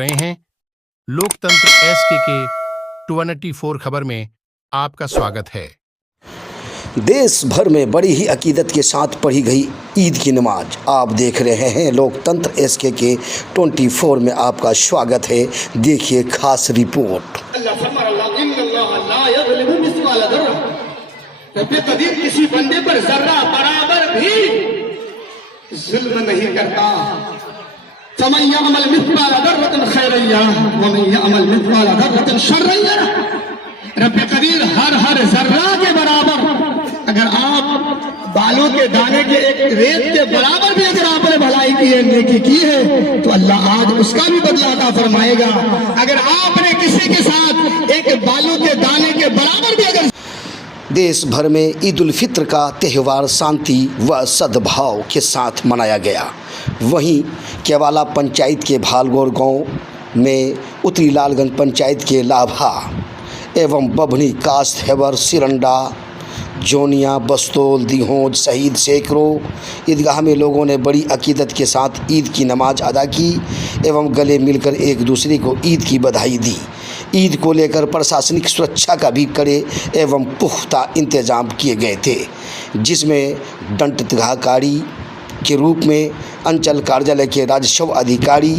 रहे हैं लोकतंत्र एसके के 24 खबर में आपका स्वागत है। देश भर में बड़ी ही अकीदत के साथ पढ़ी गई ईद की नमाज। आप देख रहे हैं लोकतंत्र एसके के 24 में आपका स्वागत है। देखिए खास रिपोर्ट। किसी बंदे पर जर्रा बराबर भी जुल्म नहीं करता। फमन यअमल मिथक़ाल दर्रतिन खैरन यरह व मन यअमल मिथक़ाल दर्रतिन शर्रन यरह। रब कदीर हर जर्रा के बराबर, अगर आप बालों के दाने के एक रेत के बराबर भी अगर आपने भलाई की है, नेकी की है, तो अल्लाह आज उसका भी बदला अता फरमाएगा। अगर आपने किसी के साथ एक बालों के दाने के बराबर भी अगर। देश भर में ईद उल फित्र का त्यौहार शांति व सद्भाव के साथ मनाया गया। वहीं केवाला पंचायत के भालगोर गांव में उत्तरी लालगंज पंचायत के लाभा एवं बभनी कास्त हैबर सिरंडा जोनिया बस्तोल दिहोज सहित सैकड़ों ईदगाह में लोगों ने बड़ी अकीदत के साथ ईद की नमाज अदा की एवं गले मिलकर एक दूसरे को ईद की बधाई दी। ईद को लेकर प्रशासनिक सुरक्षा का भी कड़े एवं पुख्ता इंतजाम किए गए थे, जिसमें दंडगाहकारी के रूप में अंचल कार्यालय के राजस्व अधिकारी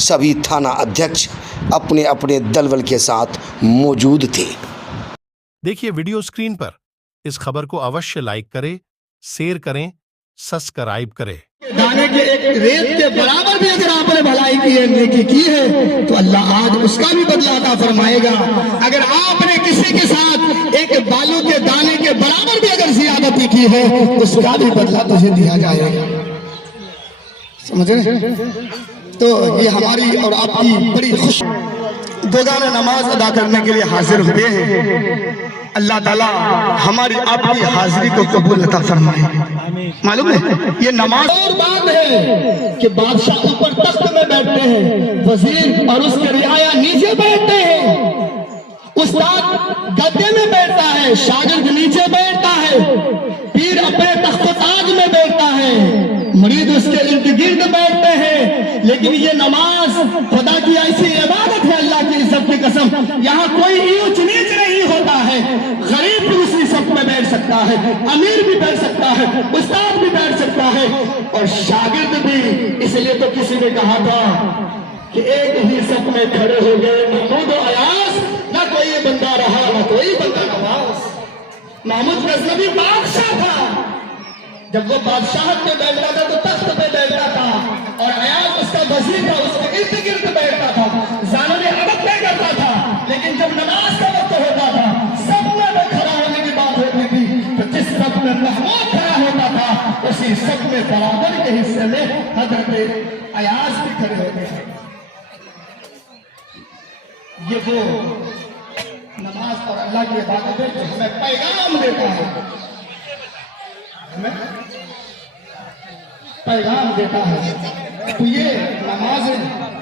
सभी थाना अध्यक्ष अपने अपने दलबल के साथ मौजूद थे। देखिए वीडियो स्क्रीन पर। इस खबर को अवश्य लाइक करें, शेयर करें, सब्सक्राइब करें। दाने के एक रेत के बराबर भी अगर आपने भलाई की है, नेकी की है, तो अल्लाह आज उसका भी बदला अता फरमाएगा। अगर आपने किसी के साथ एक बालू के दाने के बराबर भी अगर ज़ियादती की है, उसका भी बदला तुझे दिया जाएगा। समझ रहे? तो ये हमारी और आपकी बड़ी खुश दोगाने नमाज अदा करने के लिए हाजिर हुए हैं। अल्लाह ताला हमारी आपकी हाजिरी को कबूल अता फरमाए। मालूम है ये नमाज और बात है कि बादशाह ऊपर तख्त में बैठते हैं, वजीर और उसके रियाया नीचे बैठते हैं, उस्ताद गद्दे में बैठता है, शागिर्द नीचे बैठता है, पीर अपने तख्त ताज में बैठता है, मुरीद उसके इर्द गिर्द बैठते हैं। लेकिन ये नमाज खुदा की ऐसी इबादत है, अल्लाह की इज्जत की कसम, यहाँ कोई ऊंच नीच नहीं होता है। गरीब भी उसी सब में बैठ सकता है, अमीर भी बैठ सकता है, उस्ताद भी बैठ सकता है और शागिर्द भी। इसलिए तो किसी ने कहा था कि एक ही सब में खड़े हो गए महमूद और अयास, ना कोई बंदा रहा ना कोई बंदा नवाज। महमूद गजनवी बादशाह था, जब वो बादशाहत पे बैठता था तो तख्त पे बैठता था और अयास उसका वजीर था, उसके इर्द गिर्द बैठता था, जानो ने अदब नहीं करता था। लेकिन जब नमाज का वक्त होता था, सब में खड़ा होने की बात होती थी, तो जिस सब में महमूद खड़ा होता था उसी सब में बराबर के हिस्से में हजरत अयास भी खड़े होते हैं। ये वो नमाज और अल्लाह की इबादत है जो हमें पैगाम देता है, हमें पैगाम देता है। तो ये नमाज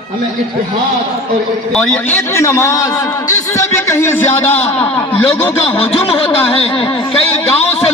हमें इत्तेहाद और ये ईद की नमाज, इससे भी कहीं ज्यादा लोगों का हुजूम होता है। कई गांव से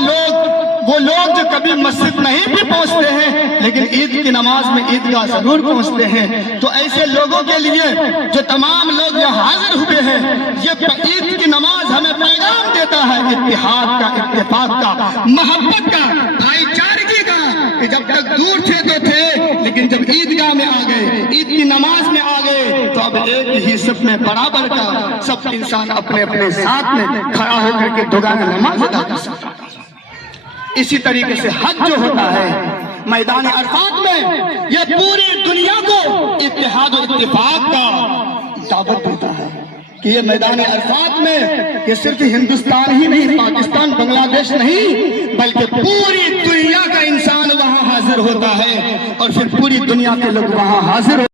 वो लोग जो कभी मस्जिद नहीं भी पहुंचते हैं, लेकिन ईद की नमाज में ईदगाह जरूर पहुंचते हैं। तो ऐसे लोगों के लिए जो तमाम लोग यहाँ हाजिर हुए हैं, ये ईद की नमाज हमें पैगाम देता है इत्तेहाद का, इत्तेफाक का, मोहब्बत का, भाईचारगी का। कि जब तक दूर थे तो थे, लेकिन जब ईदगाह में आ गए, ईद की नमाज में आ गए, तो अब एक ही सब में बराबर का सब इंसान अपने अपने साथ में खड़ा होकर के दोगाना नमाज अदा कर सकता है। इसी तरीके से हज जो होता है मैदान अरफात में, ये पूरी दुनिया को इत्तेहाद और इत्तेफाक का दावत देता है कि ये मैदान अरफात में ये सिर्फ हिंदुस्तान ही नहीं, पाकिस्तान बांग्लादेश नहीं, बल्कि पूरी दुनिया का इंसान वहां हाजिर होता है और फिर पूरी दुनिया के लोग वहां हाजिर